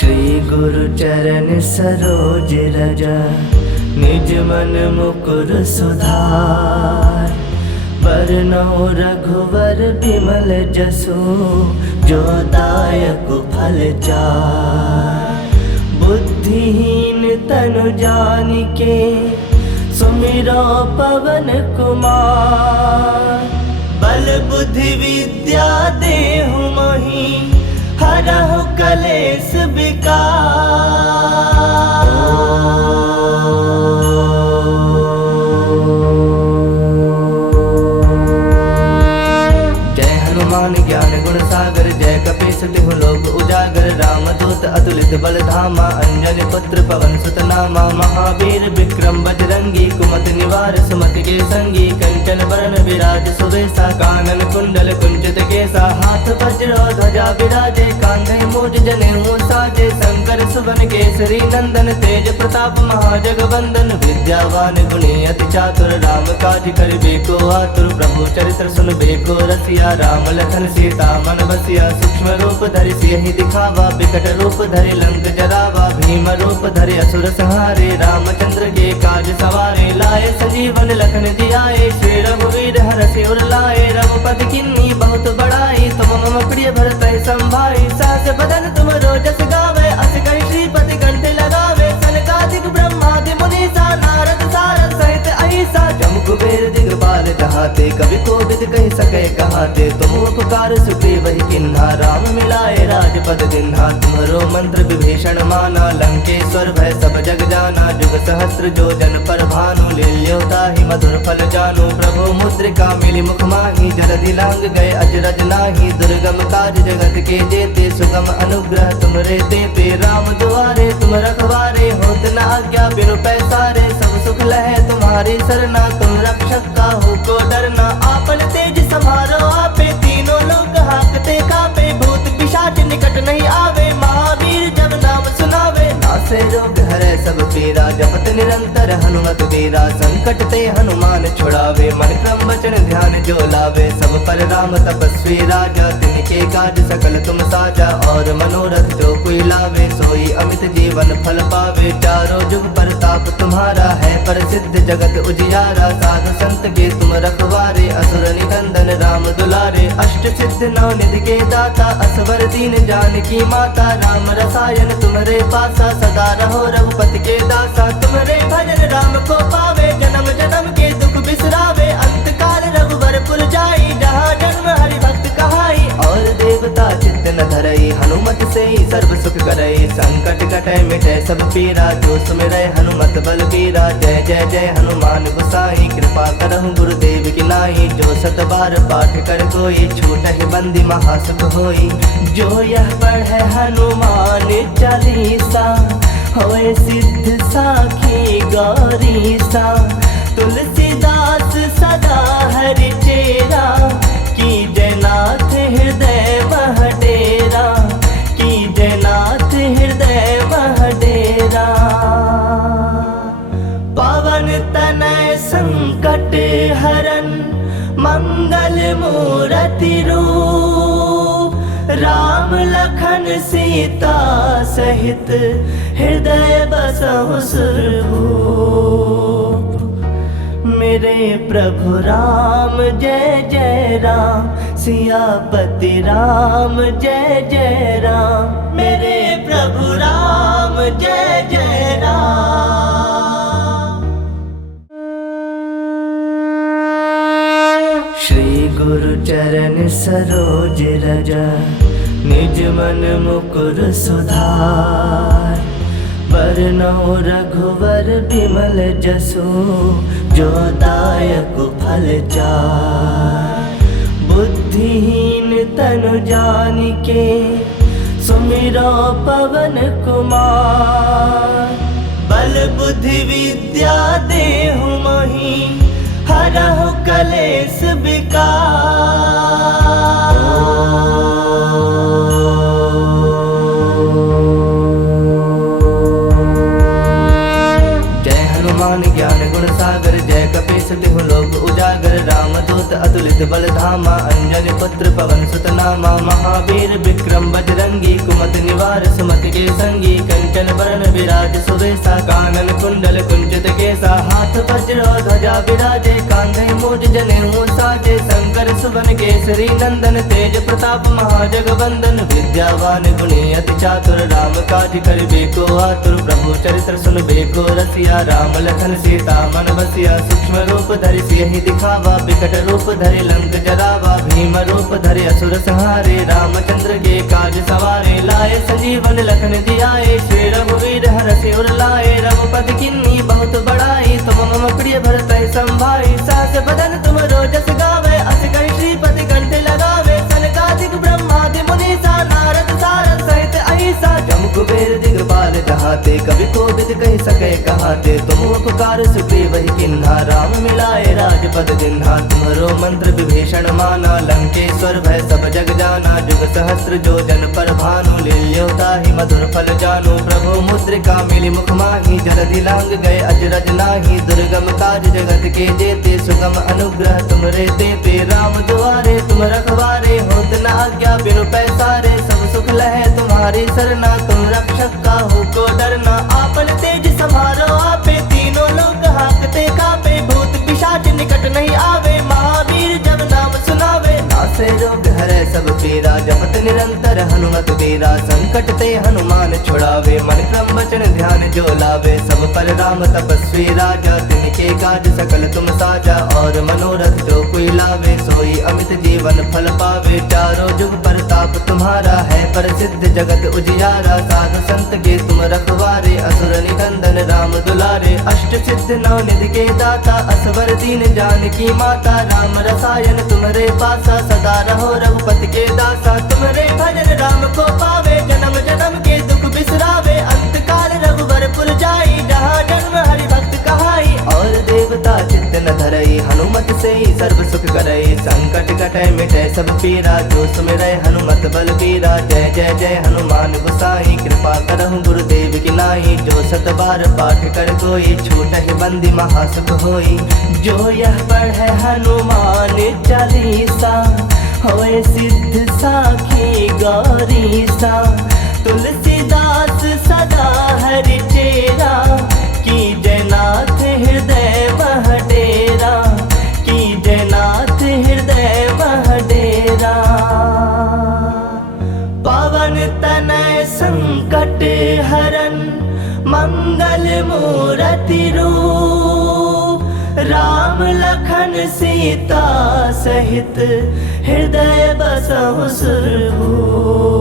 श्री गुरु चरण सरोज रज, निज मन मुकुर सुधार। बरनौ रघुवर बिमल जसु, जो दायक फल चार। बुद्धिहीन तनु जानिके, सुमिरो पवन कुमार। बल बुद्धि विद्या देहु मोहि, हरहु कलेश विकार। जय हनुमान ज्ञान गुण सागर, जय कपीस तिहु लोक उजागर। रामदूत अतुलित बल धामा, अंजनी पुत्र पवन सुत नामा। महावीर विक्रम बजरंगी, कुमति निवार सुमति के संगी। कंचन बरन विराज सुबेसा, कानन कुंडल कुंचित केसा। हाथ वज्र ध्वजा विराजे, कांधे मूज जनेऊ साजे। शंकर सुवन केसरी नंदन, तेज प्रताप महाजगवंदन। विद्यावान गुणी अति चातुर, राम काज करिबे को आतुर। प्रभु चरित्र सुनबे को रसिया, राम लखन सीता मन बसिया। सूक्ष्म रूप धरि सियहि दिखावा, विकट रूप धरि लंक जरावा। भीम रूप धरि असुर संहारे, रामचंद्र के काज सवारे। लाए संजीवन लखन जियाए, श्री रघुवीर हरषि उर लाए। रघुपति किन्नी बहुत बड़ाई, तुम मम प्रिय भरतहि संभाई। सहस बदन तुम रोजस गावे, अस कहि श्रीपति कंठ लगावे। सनकादिक ब्रह्मादि मुनीसा, नारद सारद सहित अहिसा। जम कुबेर दिगपाल कहाते, कवि कोविद कहि सकै कहाते। तुम उपकार सुग्रीव ही किन्हा, राम मिलाए राजपद दिन्हा। तुम्हरो मंत्र विभीषण माना, लंकेश्वर भय सब जग जाना। जुग सहस्त्र जो जन पर भानु, लील्योता ही मधुर फल जानु। प्रभु मुद्रिका मिली मुख माही, जलधि लांग गए अजरज नाही। दुर्गम काज जगत के जेते, सुगम अनुग्रह तुमरे तेते। राम दुआरे तुम रखवारे, होत न आज्ञा बिनु पैसारे। सब सुख लहे तुम्हारी सरना, तुम रक्षक काहू को डरना। आपन तेज समारो आपे, तीनों लोग हाकते कापे। भूत पिशाच निकट नहीं आवे, महावीर जब नाम सुनावे। नासे रोग हरै सब पीरा, जपत निरंतर हनुमत वीरा। संकट ते हनुमान छुड़ावे, मन क्रम वचन ध्यान जो लावे। सब पर राम तपस्वी राजा, तिनके काज सकल तुम साजा। और मनोरथ जो कोई लावे, सोई अमित जीवन फल पावे। चारों जुग परताप तुम्हारा है, प्रसिद्ध जगत उजियारा। साधु संत के तुम रखवारे, असुर निकंदन राम दुलारे। अष्ट सिद्ध नौ निधि के दाता, असवर दीन जानकी माता। राम रसायन तुम्हारे पासा, सदा रहो रघुपति के दासा। तुम्हारे भजन राम को पावे, जन्म जन्म के दुख बिसरावे। अंत काल रघुबर पुर जाई, जहाँ जन्म हरि भक्त कहाई। और देवता चित्त न धरई, हनुमत से ही सर्व सुख करई। संकट कटै मिटै सब पीरा, जो सुमिरै हनुमत बल बीरा। जय जय जय हनुमान गोसाई, कृपा करहु गुरुदेव की नाई। जो सत बार पाठ कर कोई, छूटहि बंदी महासुख होई। जो यह पढ़ै हनुमान चालीसा, होए सिद्ध साखी गौरीसा। तुलसीदास सदा हरि चेरा, कीजय नाथ हृदय मह डेरा। कीजय नाथ हृदय मह डेरा। पवन तनय संकट हरन, मंगल मूरति रूप। राम लखन सीता सहित, हृदय बसहु सुरभूप। मेरे प्रभु राम जय जय राम, सियापति राम जय जय राम। मेरे प्रभु राम जय जय राम। श्री गुरु चरण सरोज रज, निज मन मुकुर सुधार। बरनौ रघुवर बिमल जसु, जो दायक फल चार। बुद्धिहीन तनु जानिके, सुमिरो पवन कुमार। बल बुद्धि विद्या देहु मोहि, हरहु कलेश विकार। ज्ञान गुण सागर, जय कपीस तिहु लोक उजागर। रामदूत अतुलित बल धामा, अंजनी पुत्र पवन सुत नामा। महावीर विक्रम बजरंगी कुमत निवार सुमति के संगी कंचन बरन विराज सुवेशा कानन कुंडल कुंचित केसा हाथ वज्र ध्वजा विराजे कांधे मूज जनेऊ साजे शंकर सुवन केसरी नंदन तेज प्रताप महाजगवंदन विद्यावान गुणी अति चातुर राम काज करिबे को आतुर प्रभु चरित्र सुनबे को रसिया राम लखन सीता मन बसिया सूक्ष्म रूप धरि सियहि दिखावा बिकट रूप धरि लंक जरावा भीम रूप धरि असुर संहारे रामचंद्र के काज सवारे लाए संजीवन लखन जियाए श्री रघुवीर हरषि उर लाए रघुपति किन्नी बहुत बड़ाई तुम मम प्रिय भरत संभाई सास बदन तुम रोजस गावे अस कहि श्रीपति कंठ लगावे सनकादिक ब्रह्मादि मुनीसा नारद सारद सहित अहिसा जम कुबेर दिगपाल जहाते कवि कोविद कहि सके कहाते तुम उपकार सुग्रीव ही किन्हा राम मिलाए राजपद जिन्हा तुम्हरो मंत्र विभीषण माना लंकेश्वर भय सब जग जाना जुग सहस्त्र जो जन पर भानु लील्योता ही मधुर फल जानो प्रभु मुद्रिका मिली मुख माही जलधि लांग गए अजरज नाही दुर्गम काज जगत के जेते सुगम अनुग्रह तुमरे तेते राम दुआरे तुम रखवारे होत न आज्ञा बिनु पैसारे सब सुख लहे तुम्हारी सरना तुम रक्षक काहू को डरना आपन तेज समारो आपे तीनों लोग हाकते कापे भूत पिशाच निकट नहीं आवे महावीर जब नाम सुनावे नासे रोग हरे सब पीरा जपत निरंतर हनुमत वीरा संकट ते हनुमान छुड़ावे मन क्रम वचन ध्यान जो लावे सब पर राम तपस्वी राजा तिनके काज सकल तुम साजा और मनोरथ जो कोई लावे सोई अमित जीवन फल पावे चारों जुग परताप तुम्हारा है प्रसिद्ध जगत उजियारा साधु संत के तुम रखवारे असुर निकंदन राम दुलारे अष्ट सिद्ध नौ निधि के दाता असवर दीन जानकी माता राम रसायन तुम्हारे पासा सदा रहो रघुपति के दासा तुम्हारे भजन राम को पावे जन्म जन्म के दुख बिसरावे अंत काल रघुवर पुर जाई जहाँ जन्म हरि भक्त कहाई और देवता चित्त न धरई हनुमत से ही सर्व सुख करई संकट कटे मिटे सब पीरा जो सुमिरै हनुमत बल पीरा जय जय जय हनुमान गोसाई कृपा करहु गुरुदेव की नाई जो सत बार पाठ कर कोई छूटहि बंदी महासुख होई जो यह पढ़े हनुमान चालीसा होए सिद्ध साखी गौरीसा तुलसीदास सदा हरि चेरा की जयनाथ हृदय मह डेरा की जयनाथ हृदय मह डेरा पवन तनय संकट हरन मंगल मूर्ति रूप राम लखन सीता सहित हृदय बसहु सुरभूप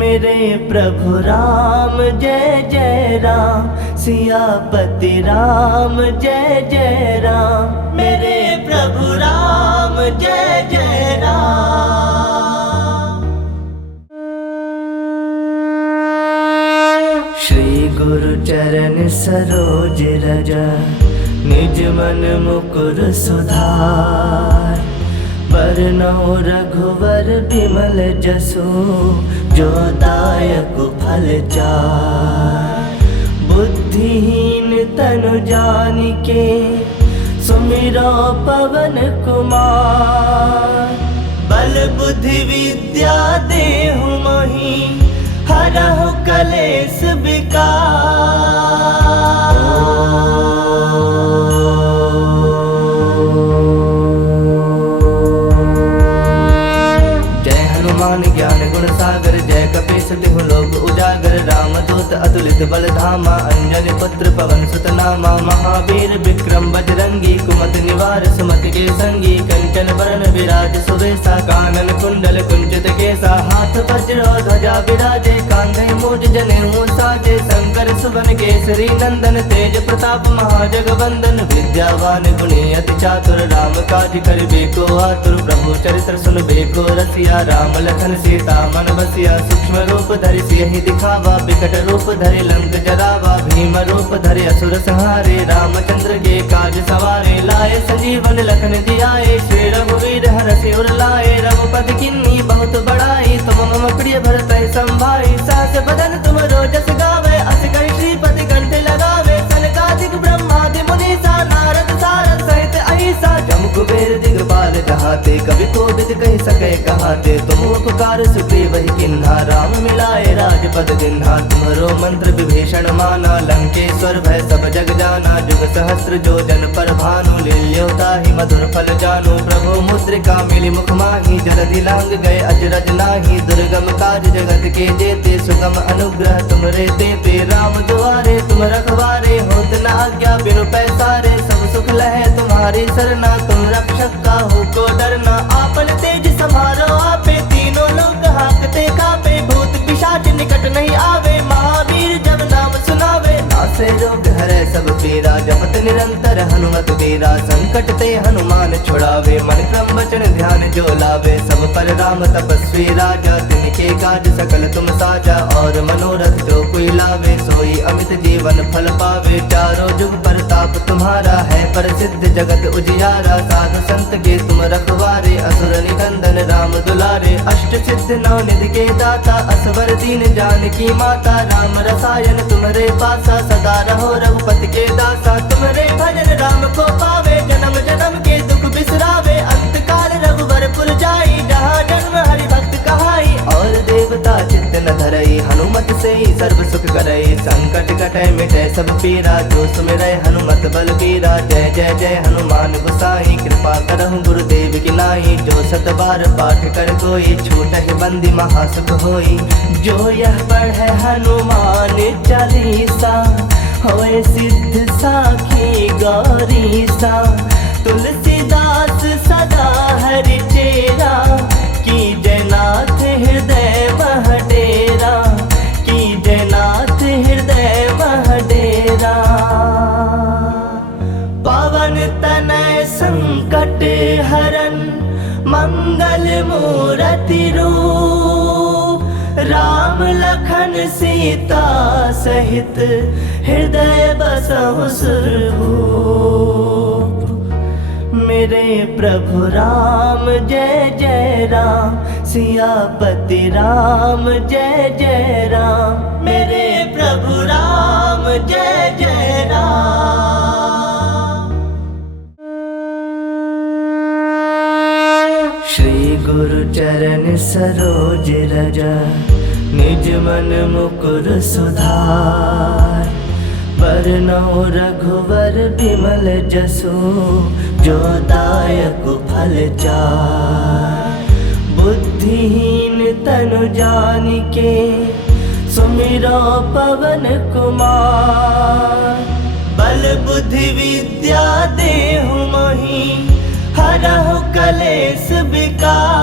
मेरे प्रभु राम जय जय राम सियापति राम जय जय राम मेरे प्रभु राम जय जय राम। श्री गुरु चरण सरोज रज निज मन मुकुर सुधार बरनौ रघुवर बिमल जसु जो दायक फल चार बुद्धिहीन तनु जानिके सुमिरो पवन कुमार बल बुद्धि विद्या देहु मोहि हरहु कलेश विकार। ज्ञान गुण सागर जय कपीस तिहु लोक उजागर रामदूत अतुलित बल धामा अंजनी पुत्र पवन सुत नामा महावीर विक्रम बजरंगी कुमत निवार सुमति के संगी कंचन बरन विराज सुवेशा कानन कुंडल कुंचित केसा हाथ वज्र ध्वजा विराजे कांधे मूज जनेऊ साजे शंकर सुवन केसरी नंदन तेज प्रताप महाजगवंदन विद्यावान गुणी अति चातुर राम काज करिबे को आतुर प्रभु चरित्र सुनबे को रसिया राम लखन सीता मन बसिया सूक्ष्म रूप धरि सियहि दिखावा बिकट रूप धरि लंक जरावा भीम रूप धरि असुर संहारे रामचंद्र के काज सवारे लाए संजीवन लखन जियाए श्री रघुवीर हरषि उर लाए रघुपति किन्नी बहुत बड़ाई तुम मम प्रिय भरत संभाई सास बदन तुम रोजस गावे अस कहि श्रीपति कंठ लगावे सनकादिक ब्रह्मादि मुनीसा नारद सारद सहित अहिसा जम कुबेर दिगपाल जहाते कवि कोविद कहि सके कहाते ते तुम उपकार सुग्रीव ही किन्हा राम मिलाए राजपद दिन्हा तुम्हरो मंत्र विभीषण माना लंकेश्वर भय सब जग जाना जुग सहस्त्र जो जन पर भानु लील्योता ही मधुर फल जानु प्रभु मुद्रिका मिली मुख माही जरदि लांग गए अजरज नाही दुर्गम काज जगत के जेते सुगम अनुग्रह तुमरे तेते राम दुआरे तुम रखवारे होत न आज्ञा बिनु पैसारे सब सुख लहे तुम्हारी सरना तुम रक्षक काहू को डरना आपन तेज समारो आपे तीनों लोग हाकते कापे भूत पिशाच निकट नहीं आवे महावीर जब नाम सुनावे नासे रोग हरे सब पीरा जपत निरंतर हनुमत वीरा संकट ते हनुमान छुड़ावे मन क्रम वचन ध्यान जो लावे सब पर राम तपस्वी राजा तिनके काज सकल तुम साजा और मनोरथ जो कोई लावे सोई अमित जीवन फल पावे चारों जुग प्रताप तुम्हारा है प्रसिद्ध जगत उजियारा साधु संत के तुम रखवारे असुर निकंदन राम दुलारे अष्ट सिद्ध नौ निधि के दाता असवर दीन जानकी माता राम रसायन तुम्हारे पासा सदा रहो रघुपति के दासा तुम्हारे भजन राम को पावे जन्म जन्म के दुख बिसरावे अंत काल रघुवर पुर जाई जहाँ जन्म हरि भक्त कहाई और देवता चित्त न धरई हनुमत से ही सर्व सुख करई संकट कटै मिटै सब पीरा जो सुमिरै हनुमत बल बीरा जय जय जय हनुमान गोसाई कृपा करहु गुरुदेव की नाई जो सत बार पाठ कर कोई छूटहि बंदी महासुख होई जो यह पढ़े हनुमान चालीसा होए सिद्ध साखी गौरीसा तुलसीदास सदा हरि चेरा की जयनाथ हृदय महडेरा की जयनाथ हृदय महडेरा पवन तनय संकट हरन मंगल मूर्ति रूप राम लखन सीता सहित हृदय बसहु सुरभूप मेरे प्रभु राम जय जय राम सियापति राम जय जय राम मेरे प्रभु राम जय जय राम। श्री गुरु चरण सरोज रज निज मन मुकुर सुधार बरनौ रघुवर बिमल जसु जो दायक फल चार बुद्धिहीन तनु जानिके सुमिरो पवन कुमार बल बुद्धि विद्या देहु मोहि हरहु कलेश विकार।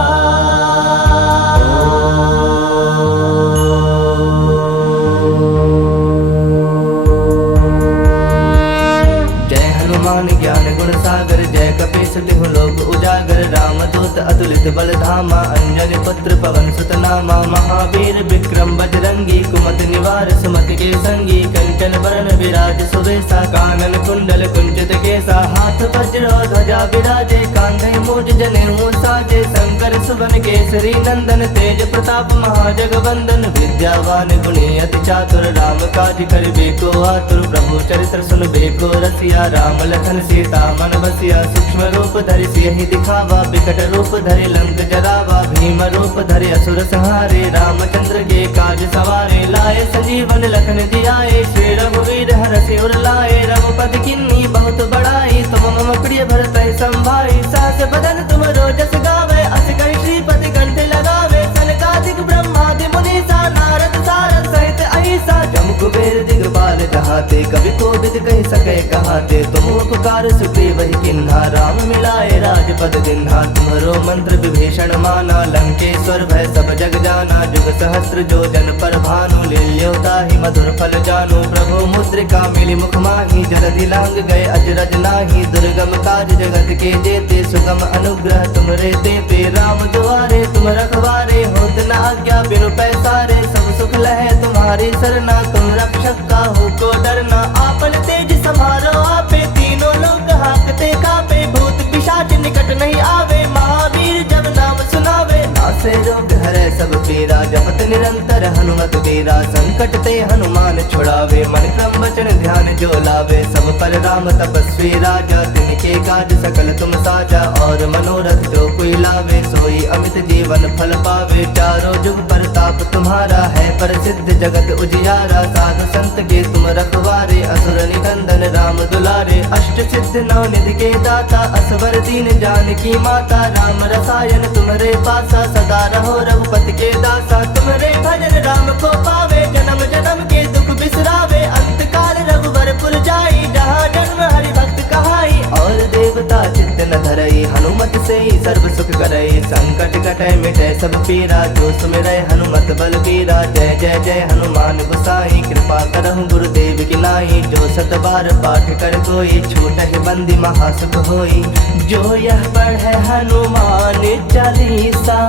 ज्ञान गुण सागर जय कपीस तिहु लोक उजागर रामदूत अतुलित बल धामा अंजनी पुत्र पवन सुत नामा महावीर विक्रम बजरंगी कुमति निवार सुमति के संगी कंचन बरन विराज सुवेशा कानन कुंडल कुंचित केसा हाथ वज्र ध्वजा विराजे कांधे मूज जनेऊ साजे शंकर सुवन केसरी नंदन तेज प्रताप महाजगवंदन विद्यावान गुणी अति चातुर राम काज करिबे को आतुर प्रभु चरित्र सुनबे को रसिया राम लखन सीता मन बसिया सूक्ष्म रूप धरि सियहि दिखावा विकट रूप धरि लंक जरावा भीम रूप धरि असुर संहारे रामचंद्र के काज सवारे लाए संजीवन लखन जियाए श्री रघुवीर हरषि उर लाए रघुपति किन्नी बहुत बड़ाई तुम मम प्रिय भरत संभाई सास बदन तुम रोजस गावे अस कहि श्रीपति कंठ लगावे सनकादिक ब्रह्मादि मुनीसा नारद सारद सहित अहिसा जम कुबेर दिगपाल जहाते कवि कोविद कहि सके कहाते तुम उपकार सुग्रीव ही किन्हा राम मिलाए राजपद दिन्हा तुम्हरो मंत्र विभीषण माना लंकेश्वर भय सब जग जाना जुग सहस्त्र जो जन पर भानु लील्योता ही मधुर फल जानु प्रभु मुद्रिका मिली मुख माही जरदि लांग गए अजरज नाही दुर्गम काज जगत के जेते सुगम अनुग्रह तुमरे तेते राम दुआरे तुम रखवारे होत न आज्ञा बिनु पैसारे सब सुख लहे तुम्हारी सरना तुम रक्षक काहू को डरना आपन तेज समारो आपे तीनों लोग हाकते कापे भूत पिशाच निकट नहीं आवे महावीर जब नाम सुनावे नासे रोग हरे सब पीरा कबीरा जपत निरंतर हनुमत बीरा। संकट ते हनुमान छुड़ावे मन क्रम वचन ध्यान जो लावे। सब पर राम तपस्वी राजा तिनके काज सकल तुम साजा। और मनोरथ जो कोई लावे सोई अमित जीवन फल पावे। चारों जुग प्रताप तुम्हारा है प्रसिद्ध जगत उजियारा। साधु संत के तुम रखवारे असुर निकंदन राम दुलारे। अष्ट सिद्ध नौ निधि के दाता असवर दीन जानकी माता। राम रसायन तुम्हारे पासा सदा रहो रघुपति के दासा। तुम्हारे भजन राम को पावे जन्म जन्म के दुख बिसरावे। अंत काल रघुवर पुर जाई जहाँ जन्म हरि भक्त कहाई। और देवता चित्त न धरई हनुमत से ही सर्व सुख करई। संकट कटै मिटै सब पीरा जो सुमिरै हनुमत बलबीरा। जय जय जय हनुमान गोसाई कृपा करहु गुरुदेव की नाई। जो सत बार पाठ कर कोई छूटहि बंदी महासुख होई। जो यह पढ़े हनुमान चालीसा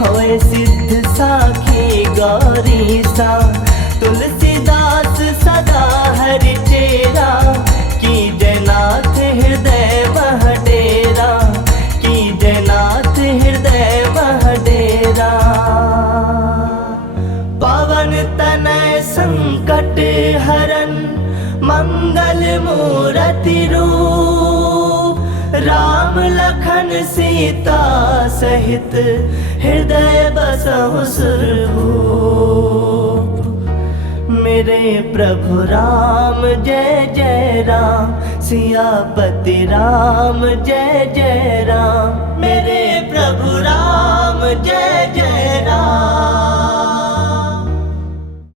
होए सिद्ध साखी गौरीसा। तुलसीदास सदा हरि चेरा की जयनाथ हृदय मह डेरा। की जयनाथ हृदय मह डेरा। पवन तनय संकट हरन मंगल मूरति रूप। राम लखन सीता सहित हृदय बसहु सुरभूप। मेरे प्रभु राम जय जय राम सियापति राम जय जय राम। मेरे प्रभु राम जय जय राम।